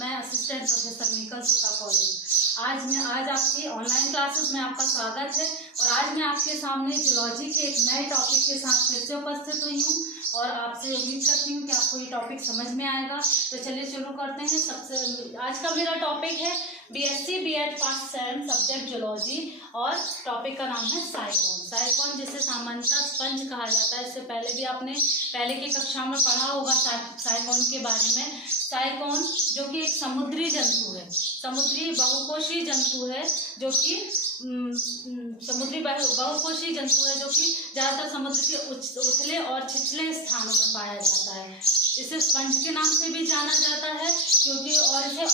मैं assistant professor निकल सुता कॉलेज। आज आपकी ऑनलाइन क्लासेस में आपका स्वागत है और आज मैं आपके सामने जूलॉजी के एक नए टॉपिक के साथ फिर से उपस्थित हुई हूँ और आपसे उम्मीद करती हूँ कि आपको ये टॉपिक समझ में आएगा। तो चलिए शुरू करते हैं। सबसे आज का मेरा टॉपिक है BSc BEd first sem subject zoology और टॉपिक का नाम है साइकोन। साइकोन जिसे सामान्यतः स्पंज कहा जाता है। इससे पहले भी आपने पहले की कक्षा में पढ़ा होगा साइकोन के बारे में। साइकोन जो कि एक समुद्री जंतु है, समुद्री बहुकोषीय जंतु है, जो कि समुद्री बहुकोषीय जंतु है, जो कि ज़्यादातर समुद्र के उथले और छिछले स्थानों में पाया जाता है। इसे स्पंज के नाम से भी जाना जाता है क्योंकि और इसे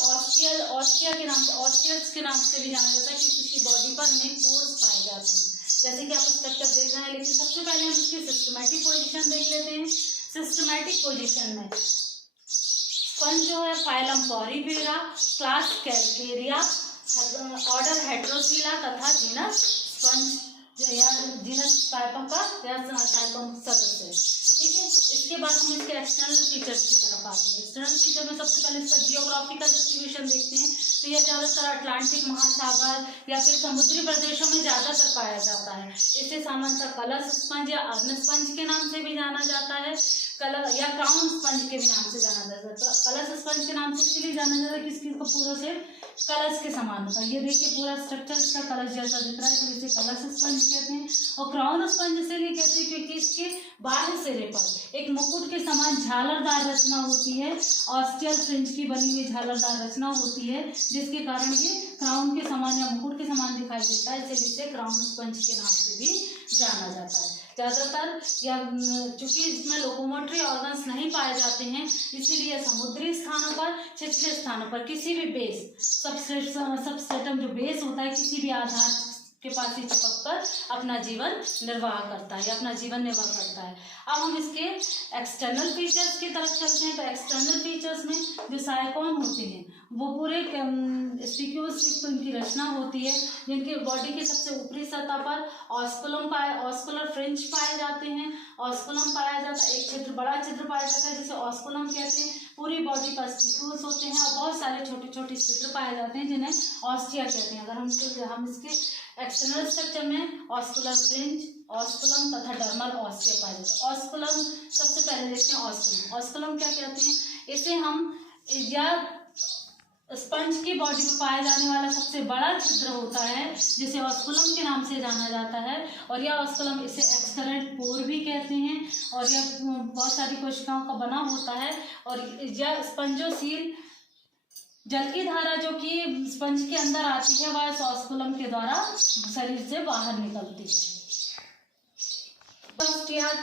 ऑस्टियस के नाम से भी जाना जाता है क्योंकि इसकी बॉडी पर अनेक पोर्स पाए जाते हैं, जैसे कि आप स्ट्रक्चर देख रहे हैं। लेकिन सबसे पहले हम इसकी सिस्टमैटिक पोजीशन देख लेते हैं। सिस्टमैटिक पोजीशन में स्पंज जो है phylum Porifera, class Calcarea, order Heterocoela तथा जीनस स्पंज या जीनस पाइपम का साइकोन सदस्य है। ठीक है, इसके बाद हम इसके एक्सटर्नल फीचर्स की तरफ आते हैं। एक्सटर्नल फीचर में सबसे पहले इसका जियोग्राफिकल डिस्ट्रीब्यूशन देखते हैं। तो यह ज़्यादातर अटलांटिक महासागर या फिर समुद्री प्रदेशों में ज़्यादातर पाया जाता है। इसे सामान्यतः कलश स्पंज या अर्न स्पंज के नाम से भी जाना जाता है, कलर या क्राउन स्पंज के भी नाम से जाना जाता है। तो कलश स्पंज के नाम से इसलिए जाना जाता है कि इसकी पूरा से कलश के समान होता है। ये देखिए पूरा स्ट्रक्चर इसका कलश जैसा दिख रहा है, तो इसे कलश स्पंज कहते हैं। और क्राउन स्पंज इसलिए कहते हैं क्योंकि इसके बाहर सिरे पर एक मुकुट के समान झालरदार रचना होती है, ऑस्टियल फ्रिंज की बनी हुई झालरदार रचना होती है, जिसके कारण ये क्राउन के समान या मुकुट के समान दिखाई देता है। इसलिए इसे क्राउन स्पंज के नाम से भी जाना जाता है। ज़्यादातर या चूंकि इसमें लोकोमोटरी ऑर्गन्स नहीं पाए जाते हैं, इसीलिए समुद्री स्थानों पर, छिछले स्थानों पर किसी भी बेस सबस्ट्रेटम जो बेस होता है किसी भी आधार के पास ही चिपक कर अपना जीवन निर्वाह करता है या अपना जीवन निर्वाह करता है। अब हम इसके एक्सटर्नल फीचर्स की तरफ चलते हैं। तो एक्सटर्नल फीचर्स में जो साइकोन होते हैं वो पूरे स्टिक्योस उनकी रचना होती है, जिनकी बॉडी के सबसे ऊपरी सतह पर ऑस्कुलर फ्रिंज पाए जाते हैं। ऑस्कुलम पाया जाता है, एक छिद्र, बड़ा छिद्र पाया जाता है जिसे ऑस्कुलम कहते हैं। पूरी बॉडी पर स्टिक्योस होते हैं और बहुत सारे छोटे छोटे छिद्र पाए जाते हैं जिन्हें ऑस्टिया कहते हैं। अगर हम इसके एक्सटर्नल स्ट्रक्चर में ऑस्कुलर फ्रिंज, ऑस्कुलम तथा डर्मल ऑस्टिया पाए जाते हैं। ऑस्कुलम सबसे पहले देखते हैं। ऑस्कुलम क्या कहते हैं? इसे हम या स्पंज की बॉडी में पाया जाने वाला सबसे बड़ा छिद्र होता है जिसे ऑस्कुलम के नाम से जाना जाता है। और यह ऑस्कुलम इसे एक्सकरेंट पोर भी कहते हैं और यह बहुत सारी कोशिकाओं का बना होता है। और यह स्पंजोसील जल की धारा जो कि स्पंज के अंदर आती है वह इस ऑस्कुलम के द्वारा शरीर से बाहर निकलती है।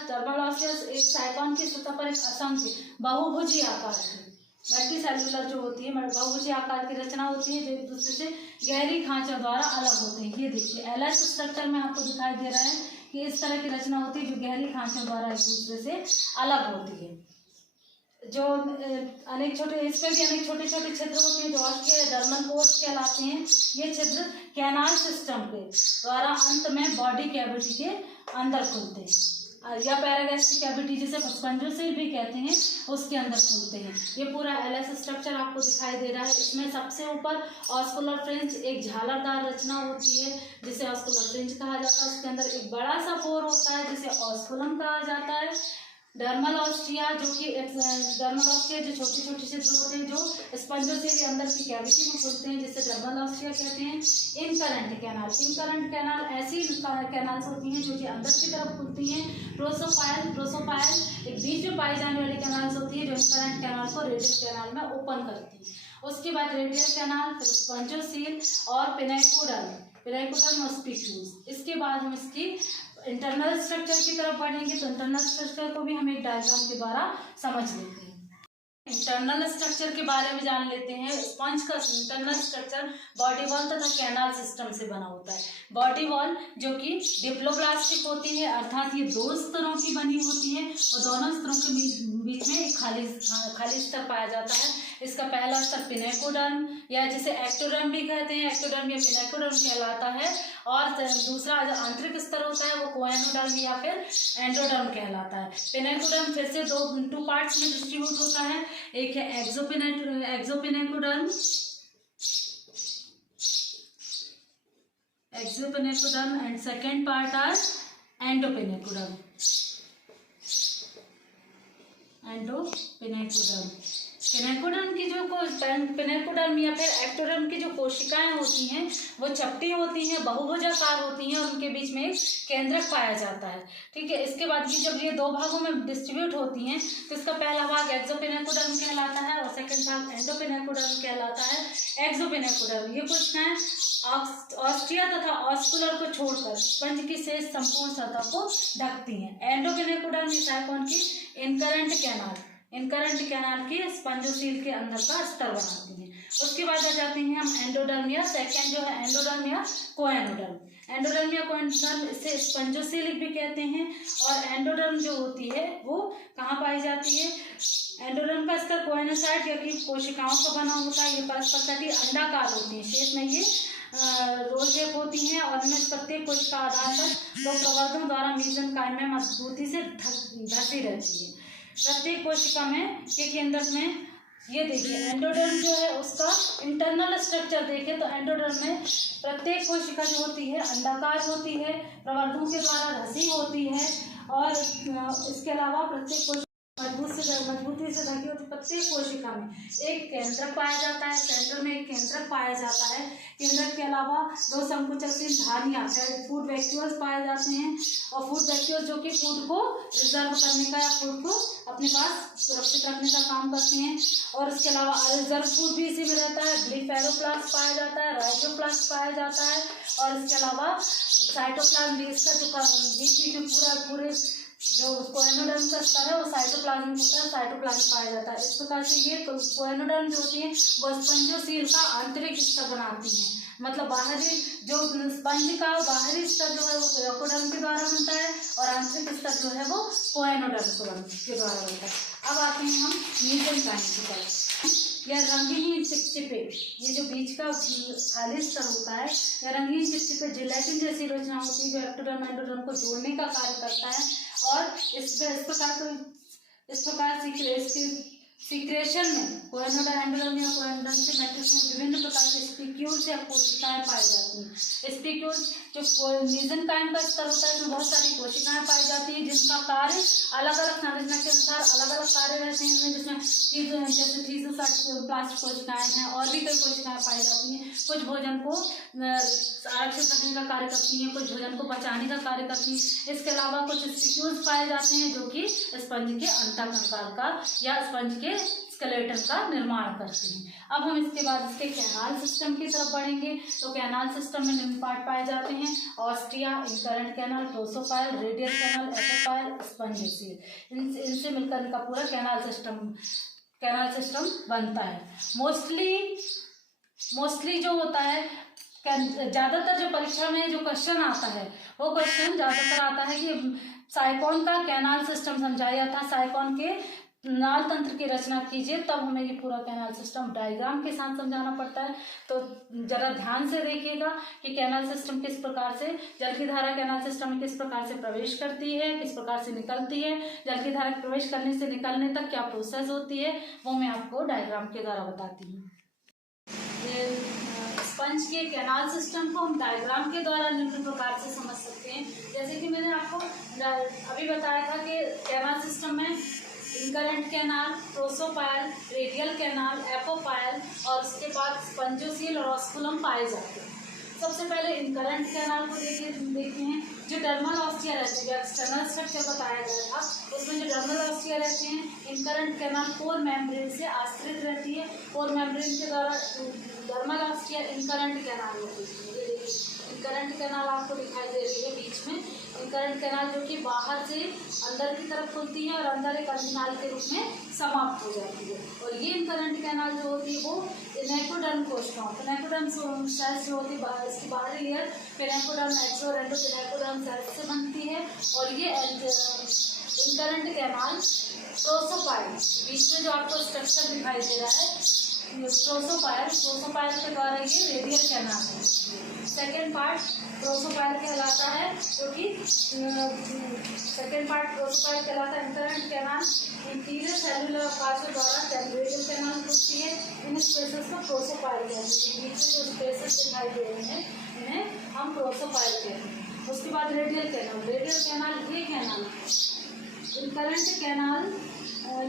डर्मल ऑस्टिया एक साइकोन की सतह पर एक असंख्य बहुभुजी आकार की मल्टी सेलुलर जो होती है बहुभुजी आकार की रचना होती है जो एक दूसरे से गहरी खांचों द्वारा अलग होते हैं। ये देखिए एलएस स्ट्रक्चर में आपको दिखाई दे रहा है कि इस तरह की रचना होती है जो गहरी खांचों द्वारा एक दूसरे से अलग होती है। जो अनेक छोटे, इसमें भी अनेक छोटे छोटे छिद्र होते हैं जो ऑस्टिया या डर्मल पोर्स कहलाते हैं। ये छिद्र कैनाल सिस्टम के द्वारा अंत में बॉडी कैविटी के अंदर खुलते हैं या पैरागैस्ट्रिक कैविटी जिसे स्पंजोसील भी कहते हैं उसके अंदर खुलते हैं। ये पूरा एलएस स्ट्रक्चर आपको दिखाई दे रहा है। इसमें सबसे ऊपर ऑस्कुलर फ्रिंज एक झालरदार रचना होती है जिसे ऑस्कुलर फ्रिंज कहा जाता है। उसके अंदर एक बड़ा सा पोर होता है जिसे ऑस्कुलम कहा जाता है। डर्मल ऑस्टिया जो छोटे छोटे छिद्र होते हैं जो स्पंजोसील के अंदर की कैविटी में खुलते हैं जिसे डर्मल ऑस्टिया कहते हैं। इनकरेंट कैनाल ऐसी कैनाल्स होती हैं जो कि अंदर की तरफ खुलती हैं। प्रोसोपाइल एक बीच में पाई जाने वाली कैनाल्स होती है जो इनकरेंट कैनाल को रेडियल कैनाल में ओपन करती है। उसके बाद रेडियल कैनाल, फिर स्पंजोसील और पिनाइकुलर मॉस्टिट्यूज। इसके बाद हम इसकी इंटरनल स्ट्रक्चर की तरफ बढ़ेंगे। तो इंटरनल स्ट्रक्चर को भी हम एक डायग्राम के द्वारा समझ लेते हैं। इंटरनल स्ट्रक्चर के बारे में जान लेते हैं। स्पंज का इंटरनल स्ट्रक्चर बॉडी वॉल तथा कैनाल सिस्टम से बना होता है। बॉडी वॉल जो कि डिप्लोब्लास्टिक होती है, अर्थात ये 2 स्तरों की बनी होती है और दोनों स्तरों के बीच में एक खाली स्तर पाया जाता है। इसका पहला स्तर पिनेकोडर्म या जिसे एक्टोडर्म भी कहते हैं, एक्टोडर्म या पिनेकोडर्म कहलाता है। और दूसरा जो आंतरिक स्तर होता है वो कोएनोडर्म या फिर एंडोडर्म कहलाता है। पिनेकोडर्म फिर से टू पार्ट्स में डिस्ट्रीब्यूट होता है, एक है exopinacoderm and second part are endopinacoderm. Pinacoderm की जो पिनेकोडर्म या फिर एक्टोडर्म की जो कोशिकाएं होती हैं वो चपटी होती हैं, बहुभुजाकार होती हैं और उनके बीच में एक केंद्रक पाया जाता है। ठीक है, इसके बाद भी जब ये दो भागों में डिस्ट्रीब्यूट होती हैं तो इसका पहला भाग एक्सोपिनेकोडर्म कहलाता है और सेकंड भाग एंडोपिनेकोडर्म कहलाता है। एक्सोपिनेकोडर्म ये कोशिकाएं ऑस्ट्रिया तथा ऑस्कुलर को छोड़कर स्पंज की शेष संपूर्ण सतह को ढकती हैं। एंडोपिनेकोडर्म साइकोन की इनकरेंट कैनाल की स्पंजोसील के अंदर का स्तर बनाती हैं। उसके बाद आ जाते हैं हम एंडोडर्म या सेकेंड जो है एंडोडर्म या कोएनोडर्म। एंडोडर्म या कोएनोडर्म इसे स्पंजोसील भी कहते हैं। और एंडोडर्म जो होती है वो कहाँ पाई जाती है? एंडोडर्म का स्तर कोएनोसाइट या कोशिकाओं का बना होता है। ये परस्पर कटी अंडाकार होती है, शेप में ये रोल शेप होती हैं और इनमें प्रत्येक कोशिका आधार पर दो प्रवर्धन द्वारा मेसेनकाइम में मजबूती से धसी रहती है। प्रत्येक कोशिका में के केंद्र में ये देखिए एंडोडर्म जो है उसका इंटरनल स्ट्रक्चर देखें तो एंडोडर्म में प्रत्येक कोशिका जो होती है अंडाकार होती है, प्रवर्धों के द्वारा धसी होती है और इसके अलावा प्रत्येक कोशिका मजबूती से ढकी होती। प्रत्येक कोशिका में एक केंद्रक पाया जाता है, सेंटर में एक केंद्रक पाया जाता है। केंद्रक के अलावा दो संकुचनशील धानियां फूड वैक्यूल्स पाए जाते हैं और फूड वैक्यूल्स जो कि फूड को रिजर्व करने का या फूड को अपने पास सुरक्षित रखने का काम करती हैं। और इसके अलावा रिजर्व फूड भी इसी में रहता है। ब्लीफेरोप्लास्ट पाया जाता है, राइजोप्लास्ट पाया जाता है और इसके अलावा साइटोप्लाज्म इसका जो बीच में पूरे जो कोएनोडर्म का स्तर है वो साइटोप्लाज्म होता है, साइटोप्लाज्म पाया जाता है। इस प्रकार से ये कोएनोडर्म जो होती है वो स्पंजोसील का आंतरिक स्तर बनाती हैं। मतलब बाहरी जो स्पंज का बाहरी स्तर जो है वो पिनेकोडर्म के द्वारा बनता है और आंतरिक स्तर जो है वो कोएनोडर्म के द्वारा बनता है। अब आते हैं हम मेसेनकाइम की तरफ। यह रंगीन चिपचिपे, ये जो बीच का खाली स्तर होता है, यह रंगीन चिपचिपे जिलेटिन जैसी रचना होती है जो एक्टोडर्म एंडोडर्म को जोड़ने का कार्य करता है। और इस प्रकार सीक्रेशन में कोएनोडर्म एंडोडर्म या कोएनोडर्म से मैट्रिक्स में विभिन्न प्रकार के स्पिक्यूल्स या कोशिकाएं पाई जाती हैं। स्पिक्यूल्स जो मेसेनकाइम का स्तर होता है, इसमें बहुत सारी कोशिकाएं पाई जाती हैं जिनका कार्य अलग अलग संरचना के अनुसार अलग अलग कार्य रहते हैं। जिसमें जैसे थीसोप्लास्ट कोशिकाएं हैं और भी कई कोशिकाएं पाई जाती हैं। कुछ भोजन को आरक्षित रखने का कार्य करती हैं, कुछ भोजन को बचाने का कार्य करती हैं। इसके अलावा कुछ स्पिक्यूल्स पाए जाते हैं जो कि स्पंज के अंतःकंकाल का या स्पंज के स्केलेटन का निर्माण करते हैं। अब हम इसके बाद इसके कैनाल सिस्टम की तरफ बढ़ेंगे। तो कैनाल सिस्टम में निम्न पार्ट पाए जाते हैं: ostia, incurrent canal, prosopyle, radial canal, apopyle, spongocoel. इनसे मिलकर इनका पूरा कैनाल सिस्टम बनता है। मोस्टली जो होता है, ज़्यादातर जो परीक्षा में जो क्वेश्चन आता है वो क्वेश्चन ज़्यादातर आता है कि साइकोन का कैनाल सिस्टम समझाया था, साइकोन के नाल तंत्र की रचना कीजिए, तब हमें ये पूरा कैनाल सिस्टम डायग्राम के साथ समझाना पड़ता है। तो जरा ध्यान से देखिएगा कि कैनाल सिस्टम किस प्रकार से, जल की धारा कैनाल सिस्टम में किस प्रकार से प्रवेश करती है, किस प्रकार से निकलती है, जल की धारा प्रवेश करने से निकलने तक क्या प्रोसेस होती है, वो मैं आपको डायग्राम के द्वारा बताती हूँ। स्पंज के कैनाल सिस्टम को हम डायग्राम के द्वारा निम्न प्रकार से समझ सकते हैं। जैसे कि मैंने आपको अभी बताया था कि कैनाल सिस्टम में incurrent canal, prosopyle, radial canal, apopyle और उसके बाद स्पंजोसील और ऑस्कुलम पाए जाते हैं। सबसे पहले इनकरेंट कैनाल को देखते हैं। जो डर्मल ऑस्टिया रहते हैं, एक्सटर्नल स्ट्रक्चर बताया गया था, उसमें जो डर्मल ऑस्टिया रहते हैं, इनकरेंट कैनाल कोर मेम्ब्रेन से आश्रित रहती है। कोर मेम्ब्रेन के द्वारा डर्मल ऑस्टिया इनकरेंट कैनाल होती है। इनकरेंट कैनाल आपको दिखाई दे रही है बीच में। इनकरेंट कैनाल जो कि बाहर से अंदर की तरफ खुलती है और अंदर एक अंतनाल के रूप में समाप्त हो जाती है। और ये इनकरेंट कैनाल जो होती है वो पिनेकोडर्म कोशिकाओं, पिनेकोडर्म सेल्स जो होती है, इसकी बाहरी लेयर पिनेकोडर्म एक्सो और एंडोपिनेकोडर्म सेल्स से बनती है। और ये इनकरेंट कैनाल प्रोसोपाइल, बीच में जो आपको स्ट्रक्चर दिखाई दे रहा है प्रोसोपाइल के द्वारा ये रेडियल कैनाल है। सेकेंड पार्ट प्रोसोपाइल कहलाता है, जो कि सेकेंड पार्ट प्रोसोपाइल कहलाता है। Incurrent canal interior cellular part के द्वारा रेडियल कैनाल खुलती है। इन स्पेसेस को प्रोसोपाइल कहते हैं। बीच में जो स्पेसेस दिखाई दे रहे हैं इन्हें हम प्रोसोपाइल कहते हैं। उसके बाद रेडियल कैनाल ये कैनाल इनकरेंट कैनाल,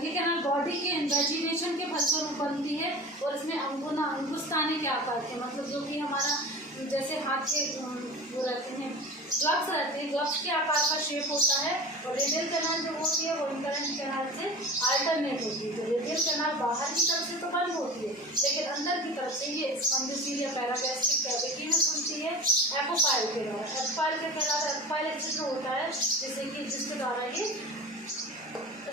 ये कैनाल बॉडी के इन्वेजिनेशन के फलस्वरूप बनती है और इसमें अंगुस्ताने के आकार के, मतलब जो कि हमारा जैसे हाथ के वो रहते हैं ग्लव्स रहते हैं, ग्लव्स के आकार का शेप होता है। और रेडियल कैनाल जो होती है वो इनकरेंट कैनाल से अल्टरनेट होती है। तो रेडियल कैनाल बाहर की तरफ से तो बंद होती है, लेकिन अंदर की तरफ से ये स्पॉन्जियोसिल या पैरागैस्ट्रिक कैविटी में खुलती है एपोपाइल के द्वारा। एपोपाइल के कहलाता है, एपोपाइल एक चित्र होता है जैसे कि जिसके द्वारा ये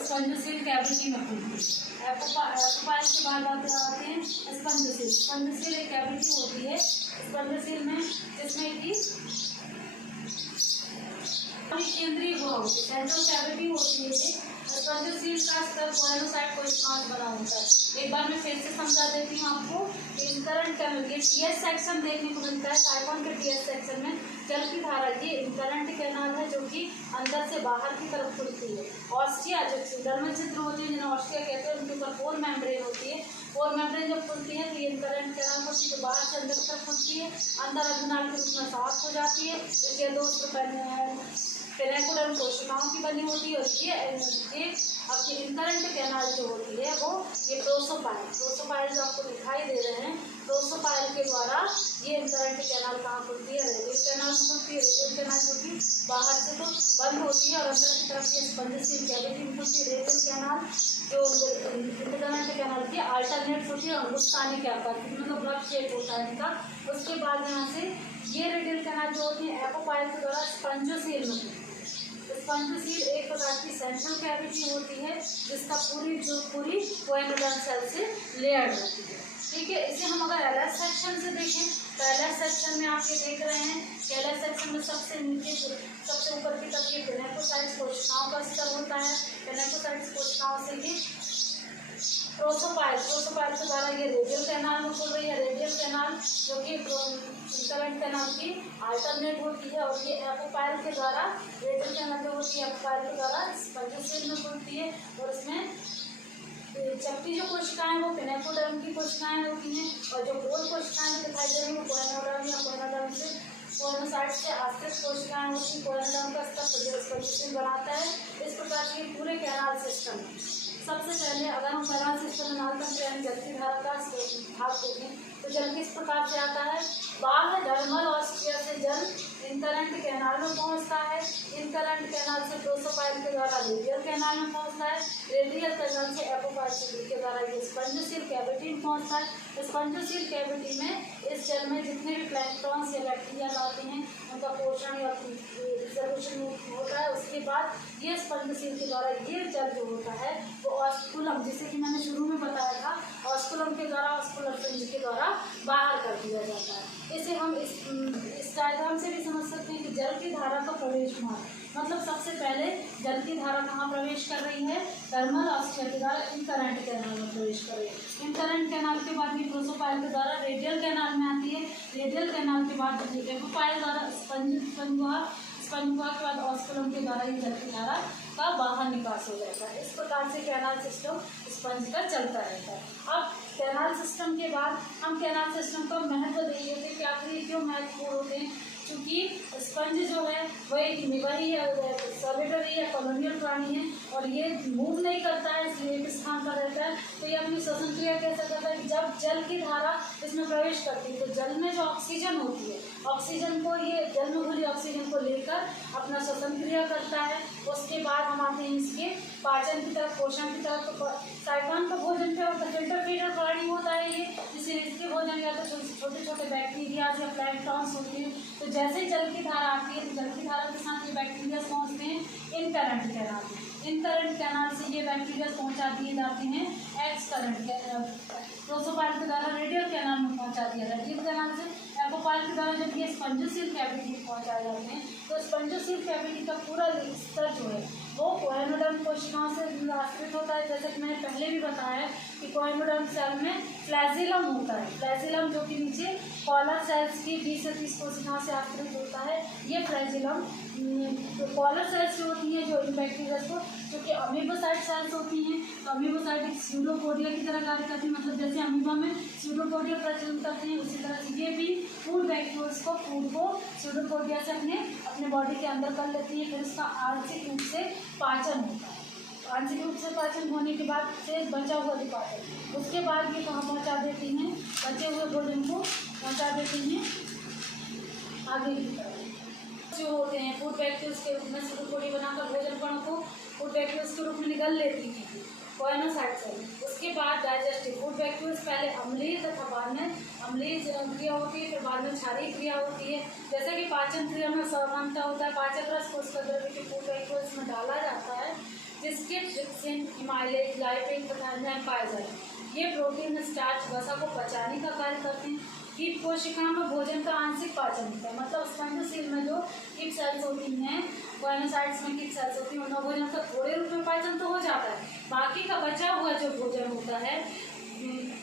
स्पॉन्जियोसिल कैविटी में खुलती है। एपोपाइल के बाद आते हैं स्पॉन्जियोसिल। स्पॉन्जियोसिल एक कैविटी होती है स्पॉन्जियोसिल में, जिसमें कि केंद्रीय गुहा होती है, सेंट्रल कैविटी होती है। स्पॉन्जियोसिल का स्तर कोइनोसाइट कोशिकाओं से बना होता है। एक बार मैं फिर से समझा देती हूँ आपको। इनकरेंट कैनाल ये टीएस सेक्शन देखने को मिलता है साइकोन के टीएस सेक्शन में। जल की धारा ये इनकरेंट कैनाल है, जो कि अंदर से बाहर की तरफ खुलती है। ऑस्टिया जो डर्मल छिद्र होती है, जिन्हें ऑस्टिया कहते हैं, उनके ऊपर पोर मेम्ब्रेन होती है। पोर मेम्ब्रेन जब खुलती है तो ये इनकरेंट कैनाल होती है, जो बाहर से अंदर तक खुलती है, अंदर अधनाल के रूप में समाप्त हो जाती है। इसके दो पेनेकुलर कोशिकाओं की बनी होती है। और ये आपकी इनकरेंट कैनाल जो होती है वो ये प्रोसोपाइल जो आपको दिखाई दे रहे हैं, प्रोसोपाइल के द्वारा ये इनकरेंट कैनाल कहाँ खुलती है, रेडियल कैनाल में खुलती है। रेडियल कैनाल जो कि बाहर से तो बंद होती है और अंदर की तरफ ये स्पॉन्जियोसिल कैविटी में खुलती है। रेडियल कैनाल जो इनकरेंट कैनाल की अल्टरनेट होती है, अंगुस्ताने के आकार की, मतलब रफ शेप होता है इनका। उसके बाद यहाँ से ये रेडियल कैनाल जो होती है एपोपाइल के द्वारा स्पॉन्जियोसिल में, स्पॉन्जियोसिल एक प्रकार की सेंट्रल कैविटी होती है जिसका पूरी कोइनोडर्म सेल से लेयर्ड रहती है। ठीक है, इसे हम अगर एलएस सेक्शन से देखें तो एलएस सेक्शन में आप ये देख रहे हैं कि एलएस सेक्शन में सबसे नीचे सबसे ऊपर की तरफ ये पेनेकोसाइट्स कोशिकाओं का स्तर होता है। पेनेकोसाइट्स कोशिकाओं से ही प्रोसोपाइल के द्वारा ये रेडियल कैनाल में खुल रही है। रेडियल कैनाल जो कि इनकरेंट कैनाल की अल्टरनेट होती है। और ये एपोपाइल के द्वारा रेडियल कैनाल जो होती है एपोपाइल के द्वारा स्पॉन्जियोसिल में खुलती है। और इसमें चपटी जो कोशिकाएं वो पेनेकोडर्म की कोशिकाएं होती हैं, और जो गोल कोशिकाएं दिखाई दे रही है वो कोइनोडर्म या कोइनोडर्म से कोइनोसाइट से आश्रित कोशिकाएं होती हैं। कोइनोडर्म का स्तर स्पॉन्जियोसिल बनाता है। इस प्रकार के पूरे कैनाल सिस्टम सबसे पहले अगर हम कैनाल सिस्टम में जल की धारा का भाग देखें तो जल किस प्रकार से आता है। बाह्य डर्मल ऑस्टिया से जल इनकरेंट कैनाल में पहुंचता है। इनकरेंट कैनाल से प्रोसोपाइल के द्वारा रेडियल कैनाल में पहुंचता है। रेडियल कैनाल से एपोपाइल के द्वारा ये स्पॉन्जियोसिल कैविटी में पहुंचता है। स्पॉन्जियोसिल कैविटी में इस जल में जितने भी प्लैंक्टॉन्स या बैक्टीरिया आते हैं उनका पोषण या रिजर्वेशन होता है। उसके बाद ये स्पॉन्जियोसिल के द्वारा ये जल जो होता है वो ऑस्कुलम, जैसे कि मैंने शुरू में बताया था, ऑस्कुलम के द्वारा ऑस्कुलर फ्रिंज के द्वारा बाहर कर दिया जाता है। इसे हम इस डायग्राम से भी समझ सकते हैं कि जल की धारा का प्रवेश मार्ग, मतलब सबसे पहले जल की धारा कहाँ प्रवेश कर रही है, डर्मल ऑस्टिया के द्वारा इनकरेंट कैनाल में प्रवेश कर रही है। इनकरेंट कैनाल के बाद भी प्रोसोपाइल के द्वारा रेडियल कैनाल में आती है। रेडियल कैनाल के बाद एपोपाइल द्वारा स्पंज गुहा के बाद ऑस्कुलम के द्वारा ये जल की धारा का बाहर निकास हो जाता है। इस प्रकार से कैनाल सिस्टम स्पंज का चलता रहता है। अब कैनाल सिस्टम के बाद हम कैनाल सिस्टम का महत्व देखेंगे कि आखिर ये क्यों महत्वपूर्ण होते हैं। क्योंकि स्पंज जो है वही सॉलिटरी या कॉलोनियल प्राणी है और ये मूव नहीं करता है, इसलिए एक स्थान पर रहता है। तो ये अपनी श्वसन क्रिया कैसे करता है कि जब जल की धारा इसमें प्रवेश करती है तो जल में जो ऑक्सीजन होती है, ऑक्सीजन को ये जल में घुली ऑक्सीजन को लेकर अपना श्वसन क्रिया करता है। उसके बाद हम आते हैं इसके पाचन की तरफ, पोषण की तरफ। तो साइकान का भोजन क्या होता है, फिल्टर फीडर प्राणी होता है ये, जिससे इसके भोजन या तो छोटे छोटे बैक्टीरिया या प्लैंक्टॉन्स होते हैं। तो जैसे ही जल की धारा आती है तो जल की धारा के साथ ये बैक्टीरिया पहुँचते हैं इनकरेंट कैनाल में। इनकरेंट कैनाल से ये बैक्टीरिया पहुँचा दिए जाते हैं एक्सकरेंट प्रोसोपाइल के द्वारा रेडियल कैनाल में पहुँचा दिया जाता है। रेडियल कैनाल से एपोपाइल के द्वारा जब ये स्पंजियोसिल कैविटी पहुँचाए जाते हैं तो स्पंजियोसिल कैविटी का पूरा स्तर जो है वो कोएनोडर्म कोशिकाओं से आश्रित होता है। जैसे कि मैंने पहले भी बताया है कि कोएनोडर्म सेल में फ्लैजिलम होता है। फ्लैजिलम जो कि नीचे कॉलर सेल्स की 20 से 30 कोशिकाओं से आश्रित होता है। ये फ्लैजिलम कॉलर सेल्स जो होती हैं, जो बैक्टीरिया को, जो कि अमीबोसाइट सेल्स होती हैं, तो अमीबोसाइट एक स्यूडोपोडिया की तरह कार्य करती है। मतलब जैसे अमीबा में स्यूडोपोडिया प्रचलन करते हैं, उसी तरह से ये भी फूड बैक्टीरियाज को फूड को स्यूडोपोडिया से अपने बॉडी के अंदर कर लेती है। फिर उसका आंशिक रूप से पाचन होता है। आंशिक रूप से पाचन होने के बाद से बचा हुआ पाचन, उसके बाद ये कहाँ पहुँचा देती हैं, बचे हुए भोजन को पहुँचा देती हैं आगे की तरफ। जो होते हैं फूड बैक्टीरिया के रूप में स्यूडोपोडिया बनाकर भोजन कणों को फूड बैक्टीरिया के रूप में निगल लेती हैं कोएनोसाइट सेल। उसके बाद डाइजेस्टिव फूड बैक्टीरिया पहले अम्लीय तथा बाद में अम्लीय क्रिया होती है, फिर बाद में क्षारीय क्रिया होती है। जैसे कि पाचन क्रिया में समानता होता है, पाचक रस कोशिका द्रव्य के फूड बैक्टीरिया में डाला जाता है, जिसके ट्रिप्सिन, इमाइलेज, लाइपेन तथा एंजाइम पाए जाते हैं। ये प्रोटीन, स्टार्च, वसा को पचाने का कार्य करते हैं। कीट कोशिकाओं में भोजन का आंशिक पाचन होता है। मतलब स्पंडोसील में जो कीट सेल्स होती हैं, कोएनोसाइट्स में कीट सेल्स होती हैं, उनका भोजन का थोड़े रूप में पाचन तो हो जाता है। बाकी का बचा हुआ जो भोजन होता है,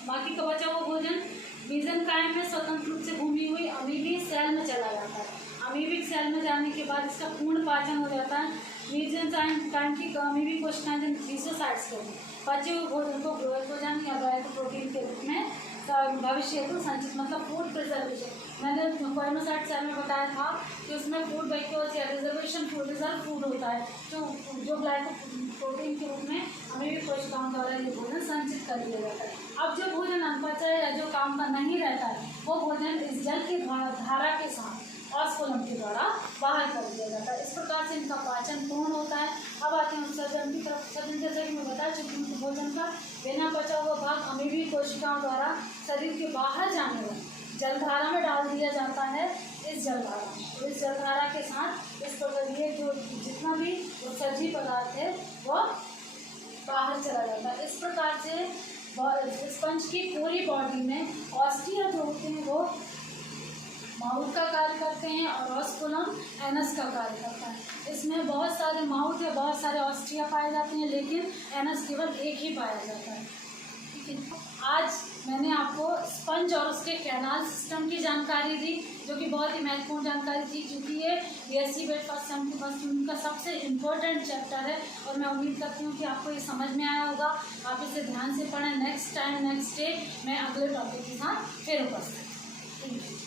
बाकी का बचा हुआ भोजन मीसेंकाइम में स्वतंत्र रूप से घूमी हुई अमीबिक सेल में चला जाता है। अमीबिक सेल में जाने के बाद इसका पूर्ण पाचन हो जाता है। मीसेंकाइम की अमीबिक कोशिकाएं लीसोसाइट्स को बचे हुए भोजन को ग्लाइकोजन या ग्लाइकोप्रोटीन के रूप में भविष्य हेतु संचित, मतलब फूड प्रिजर्वेशन। मैंने कोएनोसाइट सेल में बताया था कि उसमें फूड बैक्टीरिया या रिजर्व फूड होता है, जो ग्लाइकोप्रोटीन के रूप में अमीबिक कोशिकाओं द्वारा ये भोजन संचित कर लिया जाता है। अब जो भोजन अनपचा या जो काम का नहीं रहता है, वो भोजन इस जल की धारा के साथ ऑस्मोलम के द्वारा बाहर कर दिया जाता है। इस प्रकार से इनका पाचन पूर्ण होता है। अब आते हैं उत्सर्जन की तरफ। उत्सर्जन जैसे कि मैं बता चुकी हूँ, भोजन का बिना बचा हुआ भाग अमीबिक कोशिकाओं द्वारा शरीर के बाहर जाने वाली जलधारा में डाल दिया जाता है। इस जलधारा के साथ इस प्रकार ये जो जितना भी उत्सर्जी पदार्थ है वो बाहर चला जाता है। इस प्रकार से स्पंज की पूरी बॉडी में ऑस्टिया जो होते हैं वो माउथ का कार्य करते हैं और ऑस्कुलम एनस का कार्य करता है। इसमें बहुत सारे माउथ या बहुत सारे ऑस्ट्रिया पाए जाते हैं, लेकिन एनस केवल एक ही पाया जाता है। ठीक है, आज मैंने आपको स्पंज और उसके कैनाल सिस्टम की जानकारी दी, जो कि बहुत ही महत्वपूर्ण जानकारी थी, क्योंकि ये बीएससी बेड फर्स्ट सेम की फर्स्ट का सबसे इम्पोर्टेंट चैप्टर है। और मैं उम्मीद करती हूँ कि आपको ये समझ में आया होगा। आप इसे ध्यान से पढ़ें। नेक्स्ट डे मैं अगले टॉपिक के साथ फिर उपस्थित।